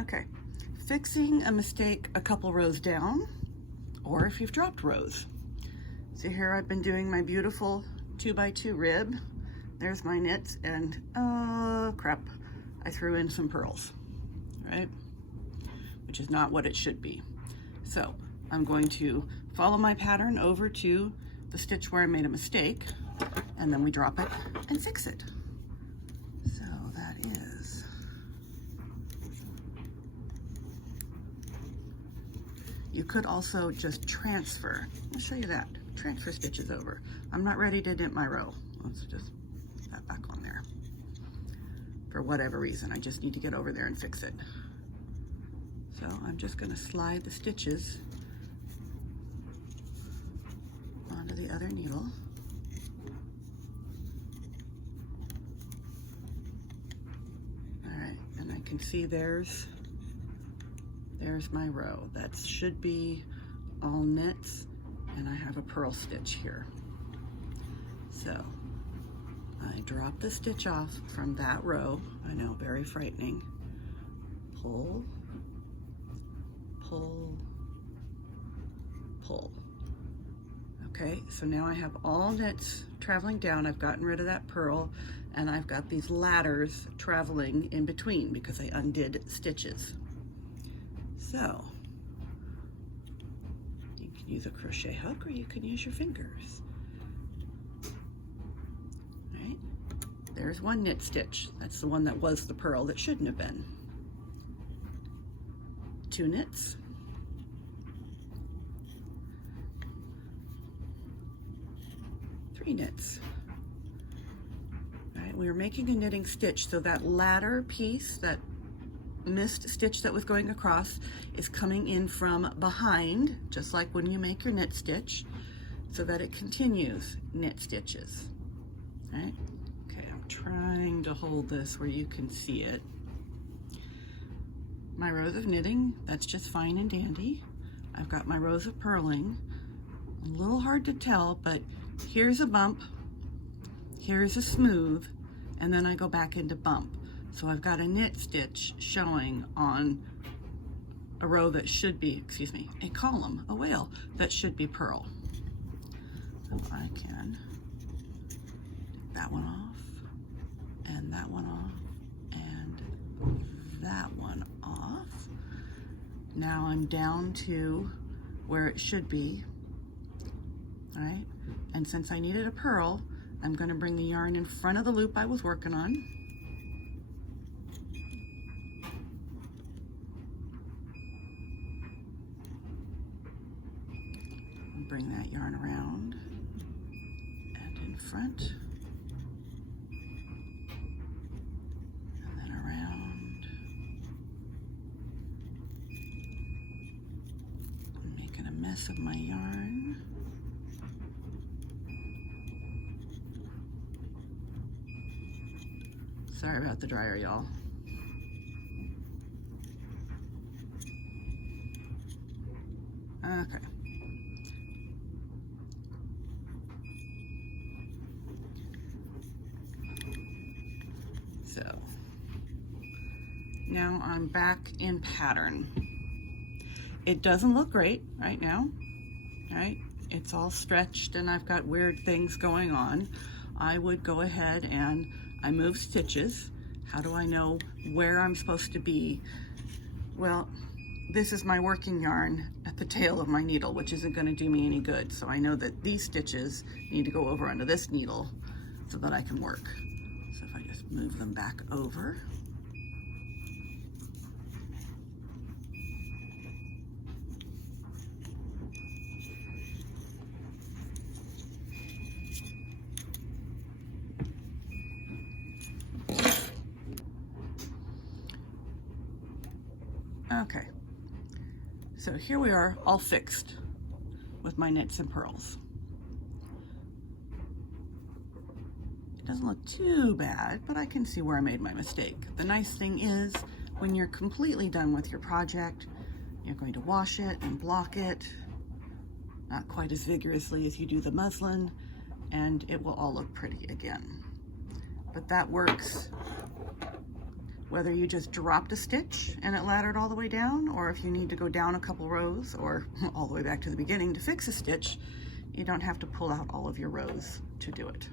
Okay, fixing a mistake a couple rows down, or if you've dropped rows. So here I've been doing my beautiful 2x2 rib. There's my knits, and crap, I threw in some purls, right? Which is not what it should be. So I'm going to follow my pattern over to the stitch where I made a mistake, and then we drop it and fix it. So that is, you could also just transfer. I'll show you that. Transfer stitches over. I'm not ready to knit my row. Let's just put that back on there. For whatever reason, I just need to get over there and fix it. So I'm just going to slide the stitches onto the other needle. All right, and I can see there's my row. That should be all knits, and I have a purl stitch here. So I drop the stitch off from that row. I know, very frightening. Pull, pull, pull. Okay, so now I have all knits traveling down. I've gotten rid of that purl, and I've got these ladders traveling in between because I undid stitches. So you can use a crochet hook, or you can use your fingers. All right, there's one knit stitch. That's the one that was the purl that shouldn't have been. 2 knits. 3 knits. All right, we were making a knitting stitch, so that ladder piece, that missed stitch that was going across, is coming in from behind, just like when you make your knit stitch, so that it continues knit stitches. All right, okay, I'm trying to hold this where you can see it. My rows of knitting, that's just fine and dandy. I've got my rows of purling. A little hard to tell, but here's a bump, here's a smooth, and then I go back into bump. So I've got a knit stitch showing on a row that should be, excuse me, a column, a wale, that should be purl. So I can take that one off, and that one off, and that one off. Now I'm down to where it should be, all right? And since I needed a purl, I'm going to bring the yarn in front of the loop I was working on. Bring that yarn around and in front, and then around. I'm making a mess of my yarn. Sorry about the dryer, y'all. Okay. So now I'm back in pattern. It doesn't look great right now, right? It's all stretched and I've got weird things going on. I would go ahead and I move stitches. How do I know where I'm supposed to be? Well, this is my working yarn at the tail of my needle, which isn't going to do me any good. So I know that these stitches need to go over onto this needle so that I can work. So if I just move them back over. Okay, so here we are all fixed with my knits and purls. It doesn't look too bad, but I can see where I made my mistake. The nice thing is, when you're completely done with your project, you're going to wash it and block it, not quite as vigorously as you do the muslin, and it will all look pretty again. But that works whether you just dropped a stitch and it laddered all the way down, or if you need to go down a couple rows or all the way back to the beginning to fix a stitch, you don't have to pull out all of your rows to do it.